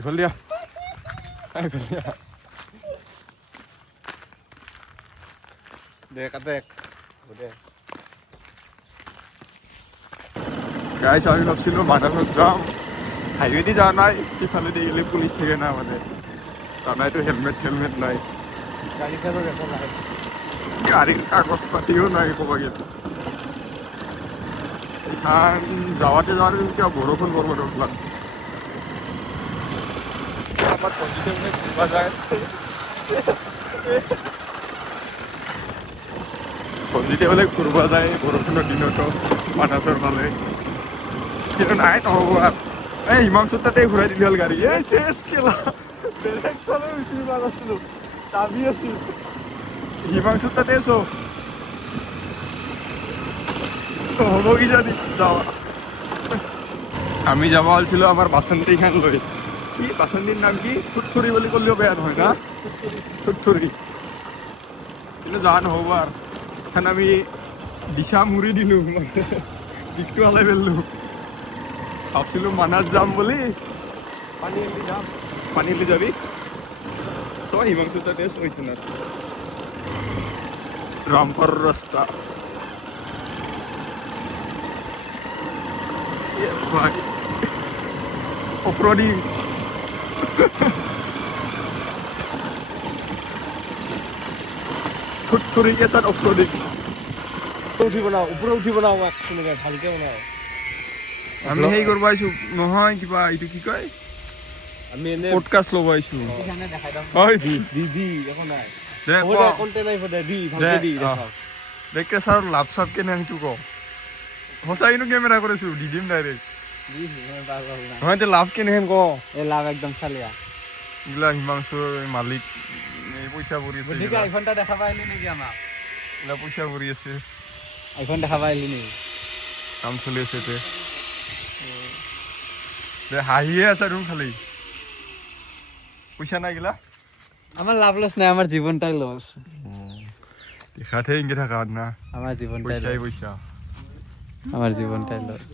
ইফাল দিয়া ইফাল দিয়া দেখ দেখ গাইস আমি ভাবছিলাম মানাসত যাম হাইওয়ে দিয়ে যাওয়া নাই ইফালে দিয়ে গেলে পুলিশ থেকে না আমাদের জানাই তো হেলমেট নাই গাড়ির কাগজ পাতিও নাই কবা গেছে এখান যাওয়াতে কিবা বৰষুণ কৰবো উঠলাম আমাৰ পঞ্জিতে মনে ঘুৰবা যায় পঞ্জিতে বলে ঘুৰবা যায় বৰষুণৰ দিনতো মানাসৰ ফালে কিন্তু নাই নহ'ব আর এই হিমাংশুর তাতে ঘুরাই দিলি হল গাড়ি এই শেষ খেলা হিমাংশুর তাতে এসো হব কি জানি যাওয়া আমি যাওয়া হয়েছিল আমার বাসন্তী খান লই কি বাসন্তীর নাম কি থুরথুরি বলে করলেও বেয়া নহয় না থুরথুরি কিন্তু যাওয়া নহব আর এখানে আমি দিশা মুড়ি দিলো দিকটো হালাই ফেললো ভাবছিলো মানাস যাম বলি পানী এলি যাবি তো হিমাংশুর সাথে ওইখান রামপুর রাস্তা भाई ऑफरोडिंग थोड़ी के साथ ऑफरोडिंग উঠি বনাও উপরে উঠি বনাও একসঙ্গে ভালকে বনাও আমি হেই করব আইছো নহয় কিবা ইটো কি কয় আমি এনে পডকাস্ট লব আইছো এখানে দেখাই দাও ওই দি এখন নাই দেখ ওরে কন্টেন্ট নাই ফদে দি ভালকে দি দেখাও দেখকে স্যার লাভ সাব কেনে আমি তুকো হসাই নো ক্যামেরা করেছো দিদিম ডাইরেক্ট দি মই পাগল না হয় তে লাভ কেনে হেম কো এ লাভ একদম চালিয়া ইগলা হিমাংশুর মালিক এই পয়সা ভরি আছে ঠিক আইফোনটা দেখা পাইলি নাকি আমাক ইগলা পয়সা ভরি আছে আইফোন দেখা পাইলি নি কাম চলি আছে তে দে হাহিয়ে আছে রুম খালি পয়সা নাই গিলা আমার লাভ লস নাই আমার জীবনটাই লস দেখাতে ইঙ্গে থাকা না আমার জীবনটাই পয়সাই লস পয়সা আমার জীবনটাই লস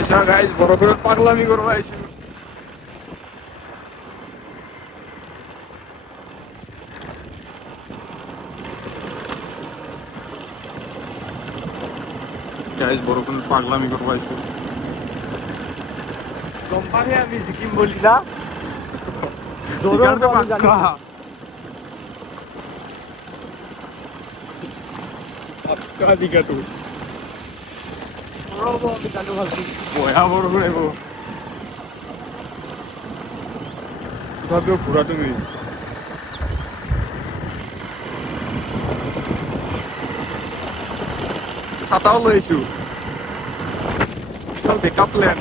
এসা গাইস বড় করে পাগলামি করবা আইছি গাইস বড় করে পাগলামি করবা আইছি কোম্পানি আমি সিকিম বলি না সিগারেট পাক্কা পাক্কা দিকা তো আমি জানো ভাবছি বয়া বড় করে গো তথাপিও ঘুরা তুমি ছাতাও লৈ আহিছো বেকআপ প্লেন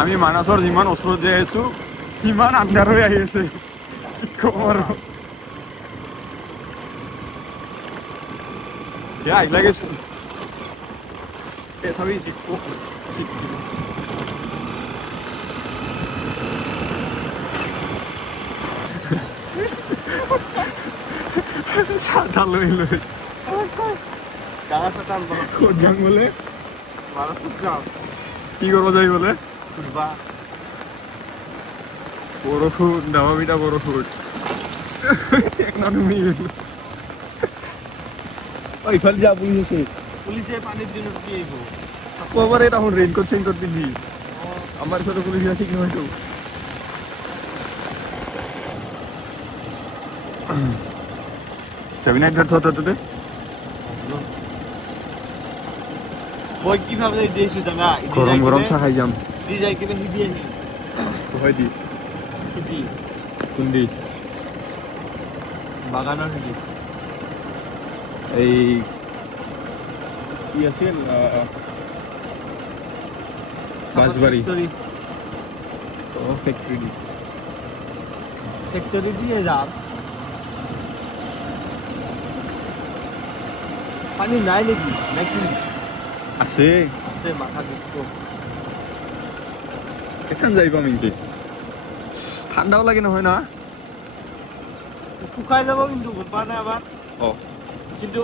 আমি মানাসৰ যিমান ওচৰত যাই আছো সিমান আন্ধাৰ হৈ আহি আছে কি কম আৰু আহি লাগেছো চাবি ছাতা লৈ লৈ ক'ত যাম বোলে কি কৰিব যাবি বোলে বৰষুণ ডাবাবিটা বৰষুণ টেকনমি ইফালে যা পুলিচ আছে পুলিশে পানিৰ দিনত কি আইবো আকৌ এবাৰ এই তখন ৰেইনকোট চেইনকোট পিন্ধি আমাৰ ওচৰতে পুলিচ আছে কি হয়তো যাবি না একবার থতে মই কি ভাবে দিয়েছি জানা গরম গরম চা খাই যাম দি যাই কিনে হিদি আহি হয় দি হিদি কুন্দি বাগানৰ হিদি এই কি আছিল বাঁশবাৰী ফেক্টরি দিয়ে যাম পানী নাই নেকি নাকি আছে আছে মাথা দুঃখ এখান যাইবা মিনকে ঠান্ডাও লাগে নহয় না শুকাই যাব কিন্তু গম পোৱা নাই আবার ও কিন্তু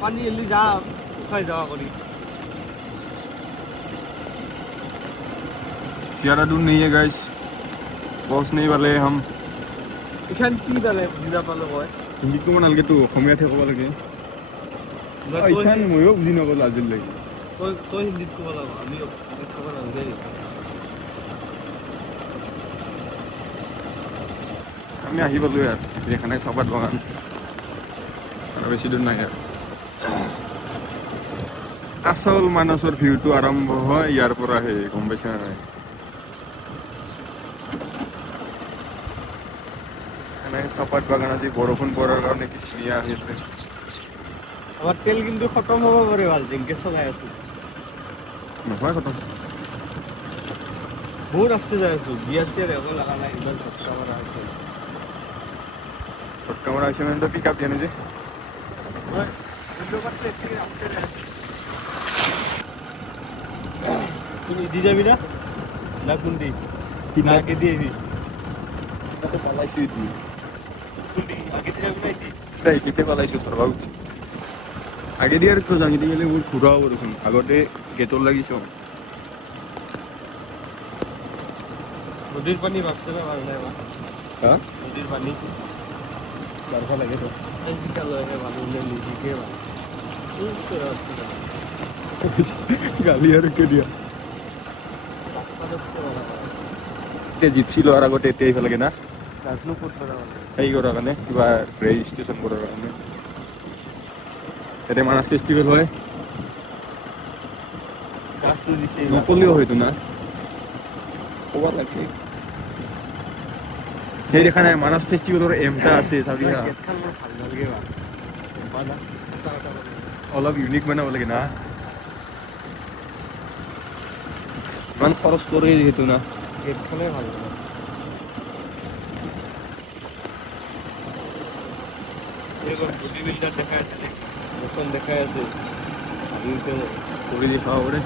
পানী এলি যাম শুকাই যাওয়া করি ज्यादा दूर नहीं है गाइस पहुंचने वाले हैं हम এখান কি দালে বুঝা পালো কয় हिंदी को नालगे तो অসমীয়াতে ক'ব লাগে এইখান ময়ো বুজি নগ'লো আজিলৈকে তই হিন্দীত ক'ব লাগিব আমি ক'ব নালাগে আমি আহি পালো ইয়াত এখানে চাহপাত বাগান আৰু বেছি দূৰ নাই ইয়াত আচল মানসৰ ভিউটো আৰম্ভ হয় ইয়াৰ পৰাহে গম পাইছা নাই এখানে চাহপাত বাগান আজি বৰষুণ পৰাৰ কাৰণে কি ধুনীয়া আহি আছে আমার তেল কিন্তু খতম হব পরে ভাল জিঙ্কে চলাই আছো নহয় খতম বহুত আসতে যাই আছো বিআরসি এর এগো লাগা নাই ইমান সস্তা মারা আছে ফটকা মাৰা হৈছে মানে পিক আপ দিয়া নাই যে ওই ভিডিও করতে এসে আসতে যাই আছো তুমি দি যাবি না না কুন্ডি না আগে দিবি তাতে পালাইছো দি কুন্ডি আগে দি যাবি না দি নাই কেতে পালাইছো ধৰবা উচিত আগে দিয়ে আৰু জানি দি গেলে মোৰ ঘূৰা হ'ব দেখোন আগতে গেটৰ লাগিছো নদীৰ পানি বাড়ছে না ভাল নাই বা হা নদীৰ পানি বাৰটা লাগে তো এই জিকা লয়ে ভালো নে লিজিকে বা খুব করে আসছে গালি আৰু কে দিয়া ৰাস্তা দছে বলা তে জিপসি লোৱাৰ আগতে এতিয়া আহিব লাগে না গাছনো কৰতে না হেৰি কৰাৰ কাৰণে কিবা ৰেজিষ্ট্ৰেশ্যন কৰাৰ কাৰণে ইয়াতে মানাছ ফেষ্টিভেল হয় গাছনো দিছে নকলেও হয়তো না ক'ব লাগে সেই দেখা নাই মানাছ ফেষ্টিভেলৰ এমটা আছে চাবি হা গেটখান মোৰ ভাল নালাগে বা বানা অলপ ইউনিক বনাব লাগে না ইমান খৰচ কৰে যিহেতু না গেটখনে ভাল লাগে এবাৰ বডি বিল্ডাৰ দেখা আছে নতুন দেখা আছে আমিতো কৰি দেখাব পাৰে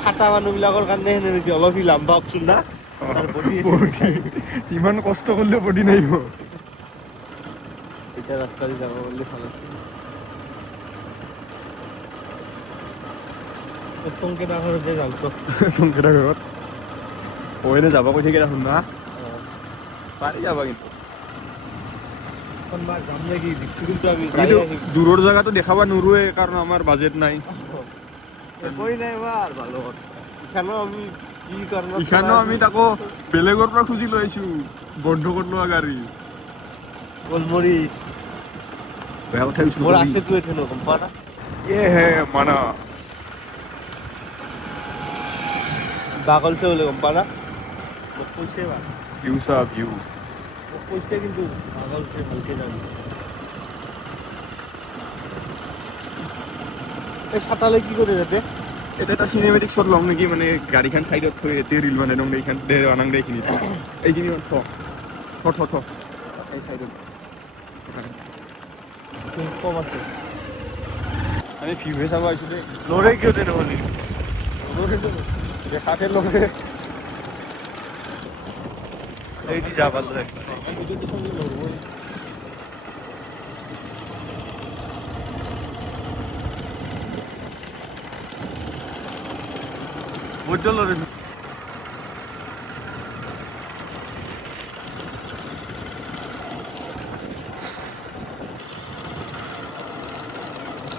খাটা মানুহবিলাকৰ কাৰণে হেনে নেকি অলপ লাম্বা অপচন না তাৰ বডি যিমান কষ্ট কৰিলেও বডি নাহিব এটা ৰাস্তা দি যাব বুলি ভাল আছে টংকে ডাঙৰ যে যাওঁতো টংকেটা ঘৰত কইনে যাব কৈ থাকে দেখোন না পাৰি যাবা কিন্তু কোনবা যাম নেকি দেখছি কিন্তু আমি যাই আমিতো আহিম দূৰৰ জাগাটো দেখাব নোৱাৰোৱে কাৰণ আমাৰ বাজেট নাই কৈ নাই এবাৰ ভালো ইখানো আমি কি কাৰণত ইখানো আমি তাকো বেলেগৰ পৰা খুজি লৈ আহিছো বন্ধ কৰি লোৱা গাড়ী গোলমৰিচ বেয়া কথা কৈছো মোৰ আছে তো এখানে গম পোৱা না এ হে মানাছ বাগলছে বোলে গম পোৱা না মোক কৈছে বা ভিউ চা ভিউ মোক কৈছে কিন্তু বাগলছে ভালকে জানি এই ছাতালৈ কি কৰে যাতে এটা এটা চিনেমেটিক শ্বট ল'ম নেকি মানে গাড়ীখন চাইডত থৈ এতে ৰিল বনাই দিওঁ এইখন দে আনাং দে এইখিনি এইখিনি থ এই চাইডত কম আছে আমি ভিউহে চাব আহিছোঁ দেই লৰে কিয় তেনেহ'লে দেখাতে লগে এই দি যাব লাগে বুঝতে লরে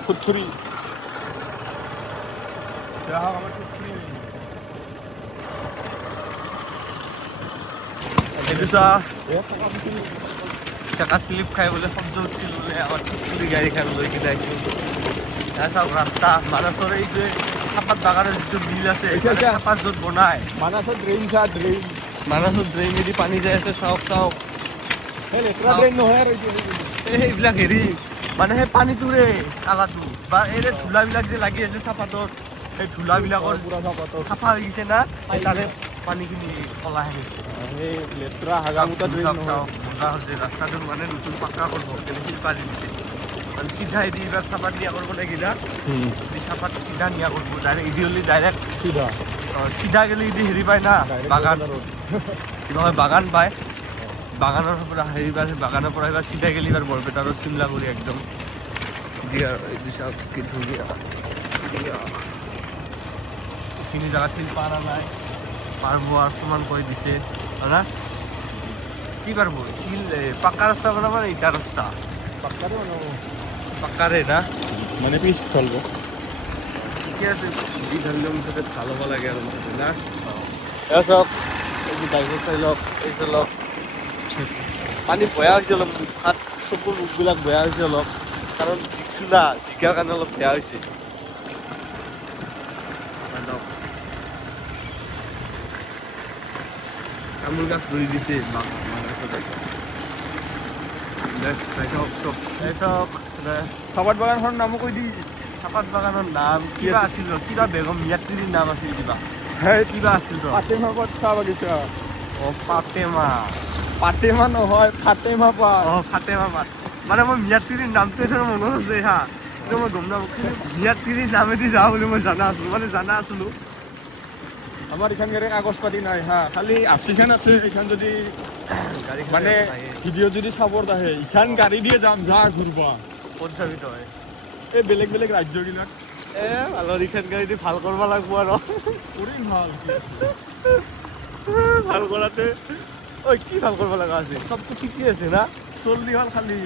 ফুটছুরি চেকা স্লিপ খাই বোলে শব্দ উঠিছিল বোলে আমাৰ টুকটুকি গাড়ীখন লৈ কিনে আহিছোঁ এয়া চাওক ৰাস্তা মানাছৰ এই যে চাহপাত বাগানৰ যিটো বিল আছে চাহপাত য'ত বনায় মানাছত ড্ৰেইন চা ড্ৰেইন মানাছত ড্ৰেইনেদি পানী যাই আছে চাওক চাওক সেই লেতেৰা ড্ৰেইন নহয় আৰু সেইবিলাক হেৰি মানে সেই পানীটোৰে কালাটো বা এই ধূলাবিলাক যে লাগি আছে চাহপাতত সেই ধূলাবিলাকৰ পুৰা চাপাটো চাফা হৈ গৈছে না সেই তাৰে পানীখিনি কলা আহিছে সেই লেতেৰা হাগা-মুতা ড্ৰেইন নহয় মজা হৈছে ৰাস্তাটো মানে নতুন পাক্কা কৰিব কেনে শিল পাৰি দিছে মানে চিধাই দি এইবাৰ চাপাত নিয়া কৰিব লাগিলা এই চাপাত চিধা নিয়া কৰিব ডাইৰেক্ট ইডিঅ'লি ডাইৰেক্ট সিধা চিধা গেলি ইদি হেৰি পায় না বাগান নহয় বাগান পায় বাগানৰ পৰা হেৰি পায় বাগানৰ পৰা এইবাৰ চিধা গেলি এইবাৰ বৰপেটা ৰোড চিমলাগুৰি একদম দিয়া এইটো চাওক কি ধুনীয়া এইখিনি জেগাত শিল পাৰা নাই পাৰব আৰু সমান কৰি দিছে হয় না কি পাৰব শিল পাক্কা ৰাস্তা বনাব নে ইটা ৰাস্তা পাক্কাৰে বনাব পাক্কাৰে না মানে পিছ চলব ঠিকে আছে যি ধৰিলেও মুঠতে ভাল হ'ব লাগে আৰু মুঠতে না এয়া চাওক এই বাইকত চাই লওক এই চাওক পানী বেয়া হৈছে অলপ হাত চকুৰ মুখবিলাক বেয়া হৈছে অলপ কাৰণ জিকছো না জিকাৰ কাৰণে অলপ বেয়া হৈছে তামোল গাছ ধৰি দিছে চাপাত বাগানখনৰ নামো কৈ দি চাপাত বাগানৰ নাম কিবা আছিল কিবা বেগম মিয়াত্ৰীৰ নাম আছিল কিবা সেই কিবা আছিল ফাতেমা পাত চাহ বাগিচা পাতেমা পাতেমা নহয় ফাতেমা পাত ফাতেমা পাত মানে মই মিয়াত্ৰীৰ নামটো এটা মনত আছে হা কিন্তু মই গম নাপাওঁ মিয়াত্ৰীৰ নামেদি যাওঁ বুলি মই জানা আছিলোঁ আমাৰ এইখান গাড়ী কাগজ পাতি নাই হা খালি আছিখান আছে এইখান যদি মানে ভিডিঅ' যদি চাবৰ আহে ইখান গাড়ী দিয়ে যাম যা ঘূৰবা ক'ত যাবি তই এই বেলেগ বেলেগ ৰাজ্যগিলাক ভালৰ ইখান গাড়ী দি ভাল কৰিব লাগিব আৰু কৰিম ভাল ভাল কৰাতে ঐ কি ভাল কৰিব লগা আছে চবটো ঠিকেই আছে না চল্লি হ'ল খালি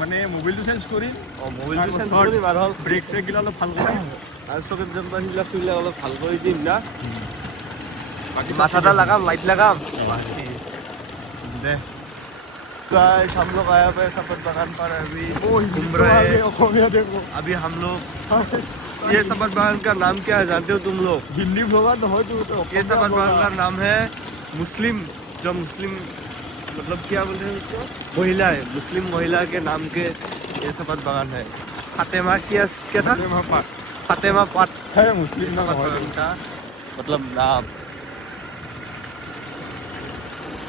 মানে মোবাইলটো চেঞ্জ কৰিম মোবাইলটো চেঞ্জ কৰিম আৰু হ'ল ব্ৰেক চেকগিলা অলপ ভাল কৰিম আৰু চকেট জাম্পাৰ সেইবিলাক অলপ ভাল কৰি দিম না माथा लगाम लाइट लगाम दे गाइस हम लोग आए हुए सफर बागान पर अभी घूम रहे हैं अभी हम लोग ये सफर बागान का नाम क्या है जानते हो तुम लोग हिंदी बोला तो ये सफर बागान का नाम है मुस्लिम जो मुस्लिम मतलब क्या बोलते हैं उसको महिला है मुस्लिम महिला के नाम के ये सफर बागान है फातेमा क्या था फातेमा पाट है मुस्लिम सफर बागान का मतलब नाम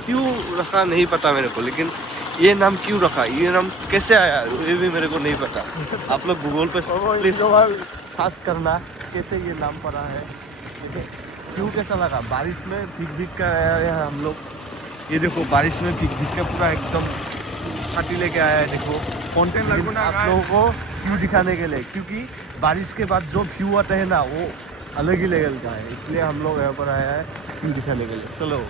क्यों रखा नहीं पता मेरे को लेकिन ये नाम क्यों रखा ये नाम कैसे आया ये भी मेरे को नहीं पता आप लोग गूगल पे प्लीज सर्च करना कैसे ये नाम पड़ा है क्यों कैसा लगा बारिश में भीग कर आया है हम लोग ये देखो बारिश में भीग के पूरा एकदम छाती लेके आया है देखो कंटेंट लगना आप लोगों को व्यू दिखाने के लिए क्योंकि बारिश के बाद जो व्यू आता है ना वो अलग ही लेवल का है इसलिए हम लोग यहाँ पर आया है व्यू दिखाने के लिए चलो